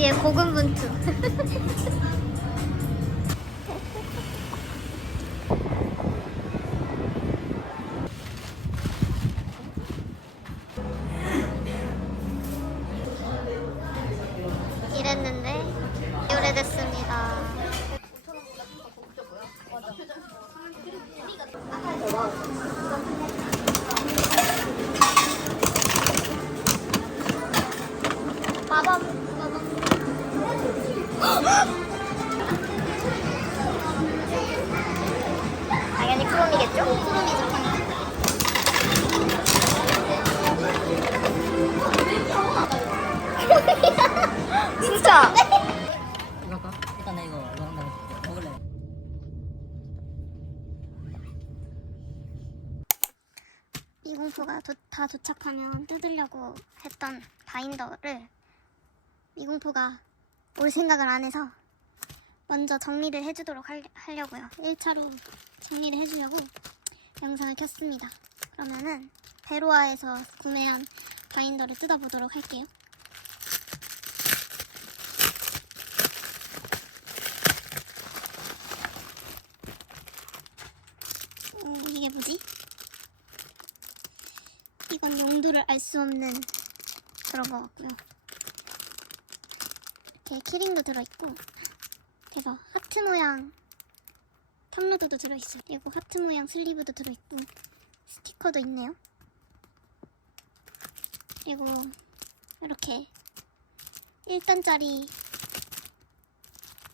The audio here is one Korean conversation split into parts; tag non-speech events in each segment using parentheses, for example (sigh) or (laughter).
위에 고군분투. (laughs) 진짜. 미공포가 도, 다 도착하면 뜯으려고 했던 바인더를 미공포가 올 생각을 안 해서 먼저 정리를 해주도록 할, 하려고요. 1차로 정리를 해주려고 영상을 켰습니다. 그러면은 베로아에서 구매한 바인더를 뜯어보도록 할게요. 어, 이게 뭐지? 용도를 알 수 없는 그런 것 같고요. 이렇게 키링도 들어있고, 그래서 하트 모양 탑로드도 들어있어요. 그리고 하트 모양 슬리브도 들어있고, 스티커도 있네요. 그리고 이렇게 1단짜리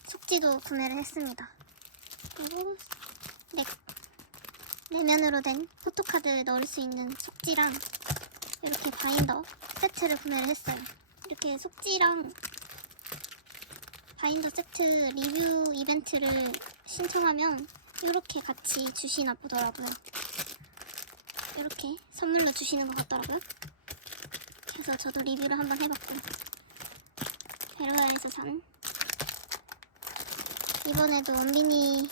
속지도 구매를 했습니다. 그리고 넥 내면으로 된 포토카드 넣을 수 있는 속지랑 바인더 세트를 구매를 했어요. 이렇게 속지랑 바인더 세트 리뷰 이벤트를 신청하면 이렇게 같이 주시나 보더라고요. 이렇게 선물로 주시는 것 같더라고요. 그래서 저도 리뷰를 한번 해봤고 베로야에서 산 이번에도 원빈이랑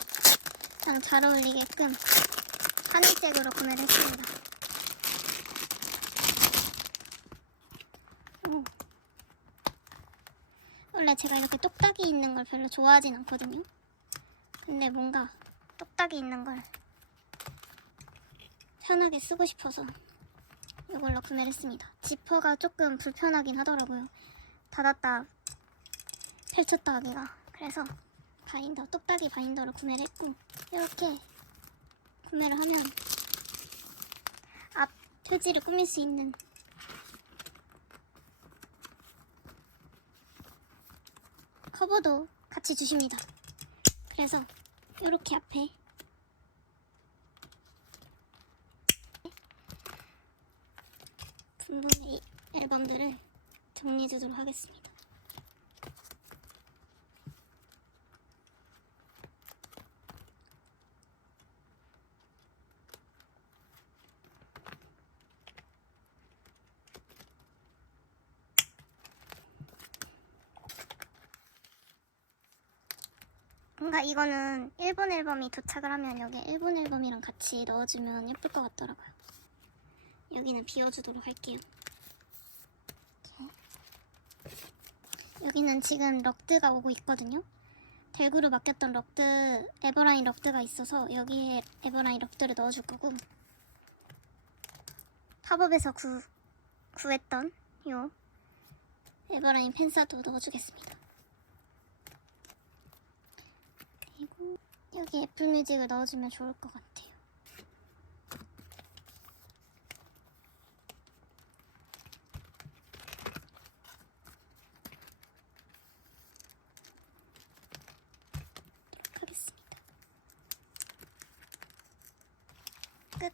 잘 어울리게끔 하늘색으로 구매를 했습니다. 오. 제가 이렇게 똑딱이 있는 걸 별로 좋아하진 않거든요. 근데 뭔가 똑딱이 있는 걸 편하게 쓰고 싶어서 이걸로 구매를 했습니다. 지퍼가 조금 불편하긴 하더라고요. 닫았다 펼쳤다 하기가. 그래서 바인더, 똑딱이 바인더를 구매를 했고 이렇게 구매를 하면 앞 표지를 꾸밀 수 있는 커버도 같이 주십니다. 그래서 이렇게 앞에 분분의 앨범들을 정리해 주도록 하겠습니다. 뭔가 이거는 일본 앨범이 도착을 하면 여기 일본 앨범이랑 같이 넣어주면 예쁠 것 같더라고요. 여기는 비워주도록 할게요. 이렇게. 여기는 지금 럭드가 오고 있거든요. 델구로 맡겼던 럭드, 에버라인 럭드가 있어서 여기에 에버라인 럭드를 넣어줄 거고 팝업에서 구, 구했던 요 에버라인 펜사도 넣어주겠습니다. 여기 애플뮤직을 넣어주면 좋을 것 같아요. 하겠습니다. 끝.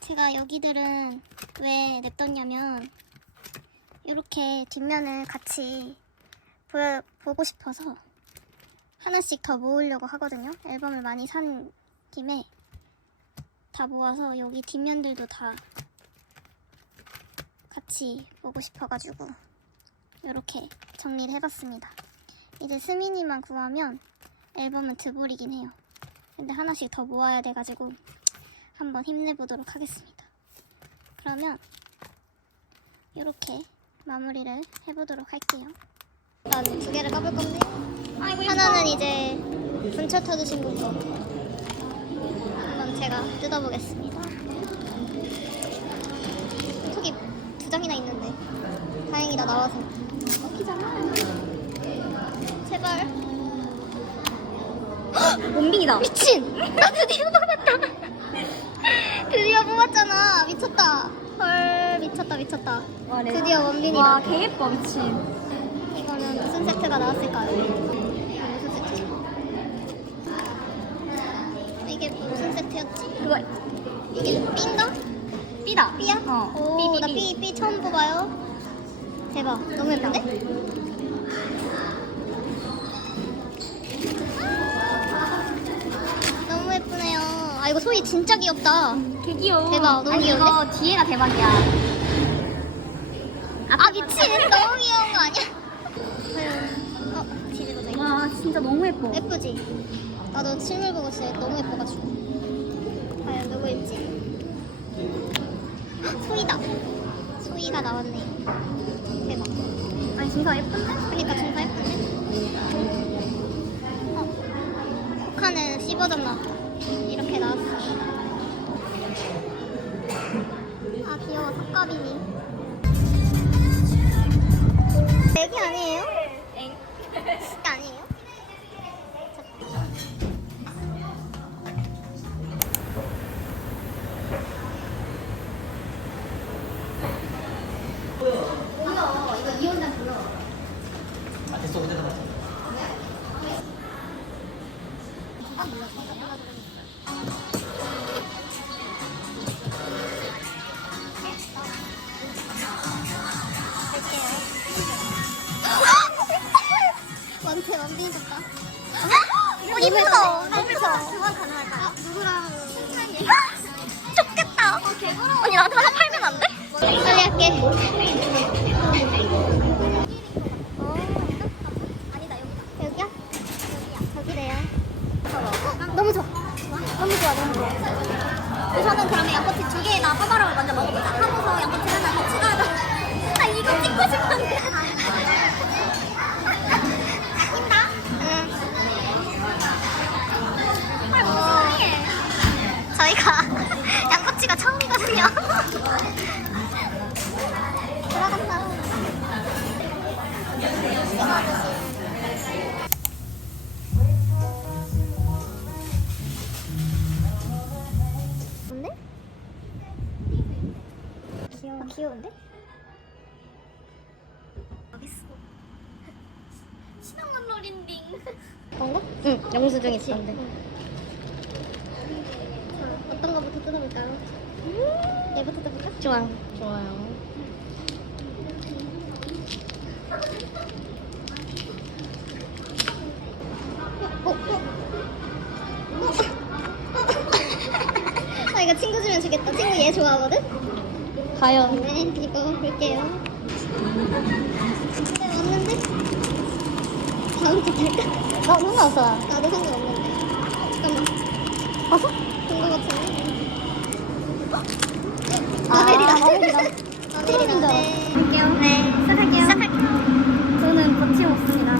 제가 여기들은 왜 냅뒀냐면 이렇게 뒷면을 같이 보여, 보고 싶어서 하나씩 더 모으려고 하거든요. 앨범을 많이 산 김에 다 모아서 여기 뒷면들도 다 같이 보고 싶어가지고 이렇게 정리를 해봤습니다. 이제 스미니만 구하면 앨범은 드볼이긴 해요. 근데 하나씩 더 모아야 돼가지고 한번 힘내보도록 하겠습니다. 그러면 이렇게 마무리를 해보도록 할게요. 일단 두 개를 까볼 건데 하나는 이제 분철 터주신 분 거. 한번 제가 뜯어보겠습니다. 톡이 두 장이나 있는데 다행이다 나와서 먹히잖아. 제발. 원빈이다. 미친! 나 드디어 뽑았다! (laughs) 드디어 뽑았잖아! 미쳤다! 헐, 미쳤다, 미쳤다. 와, 레- 드디어 원빈이다. 와, 개 예뻐, 미친. 이거는 무슨 세트가 나왔을까요? 이거 무슨 세트죠? 이게 무슨 세트였지? 그거, 이게 B인가? 삐다. B야? 어. 오, 나 삐. B, B 처음 뽑아요. 대박. 너무 예쁜데? 너무 예쁘네요. 아, 이거 소리 진짜 귀엽다. 개 귀여워. 대박, 너무 아니, 귀여운데? 이거 뒤에가 대박이야. 아, 미친! 너무 귀여운 거 아니야? 과연, 어, 뒤집어져 있네. 와, 진짜 너무 예뻐. 예쁘지? 나도 실물 보고 진짜 너무 예뻐가지고. 과연 누구일지. 헉, 소희다. 소희가 나왔네. 대박. 아니, 진짜 예쁜데? 그러니까 진짜 예쁜데? 어, 북한은 씹어졌 나왔다. 이렇게 나왔어. 아, 귀여워. 석가비니. 애기 아니에요? 어, 이쁘다. 너무 가능할까요? 누구랑 좋겠다. 어. 언니 나한테 하나 팔면 안 돼? 빨리 할게. 어. 너무 좋아. 너무 좋아, 너무 좋아. 우선은 그러면 양꼬치 두 개나 빠바로를 먼저 먹어보자. 하고 귀여운데? 알겠어. 신앙한 롤인딩. 뭔가? 응, 영수증 있던데. 자, 어떤 거부터 뜯어볼까요? 얘부터 뜯어볼까? 좋아. 좋아요. 어, 어. 어. (laughs) 아, 이거 친구 주면 주겠다. 친구 얘 좋아하거든? 과연. 네, 이거 볼게요. 네, 왔는데? 다음 주 될까? 어, 상관없어. 나도 상관없는데. 잠깐만. 봤어? 본거 같은데? 아, 나벨이다. 나벨이다. (laughs) 네, 시작할게요. 시작할게요. 저는 거침없습니다.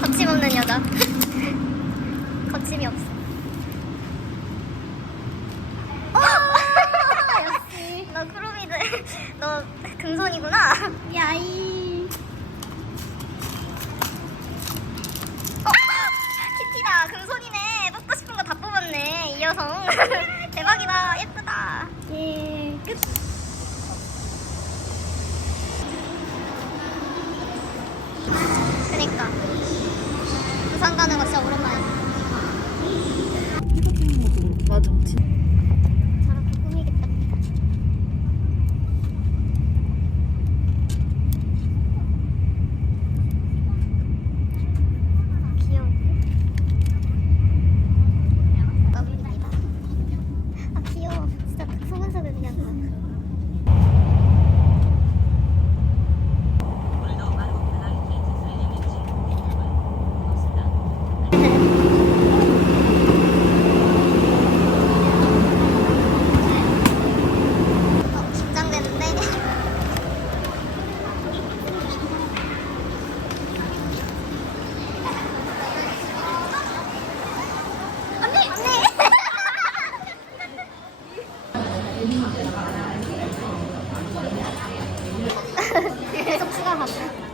거침없는 여자. (laughs) 거침이 없어. 어! 역시. 너 크로미드. 너 금손이구나. 야이. 어! 키티다. 금손이네. 뽑고 싶은 거 다 뽑 হবে